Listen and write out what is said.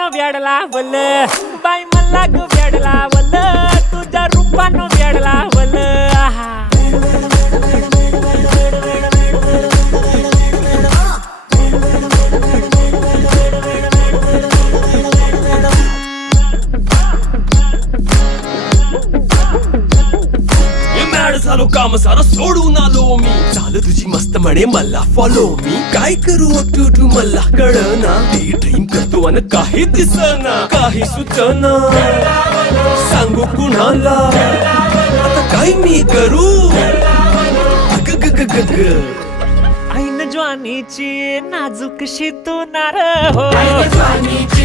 रूपानं वेड लावल बाई मला ग वेड लावल तुझ्या रूपानं वेड लावल झालो काम सारा सोडून आलो मी झालं तुझी मस्त म्हणे मला फॉलो मी काय करू टू मला कळना ती ड्रीम करतो आणि काही दिसना काही सुचना सांगू कुणाला आता काय मी करू ग ग ग ग ग ऐन ज्वानीची नाजूक शी तू नार हो ज्वानीची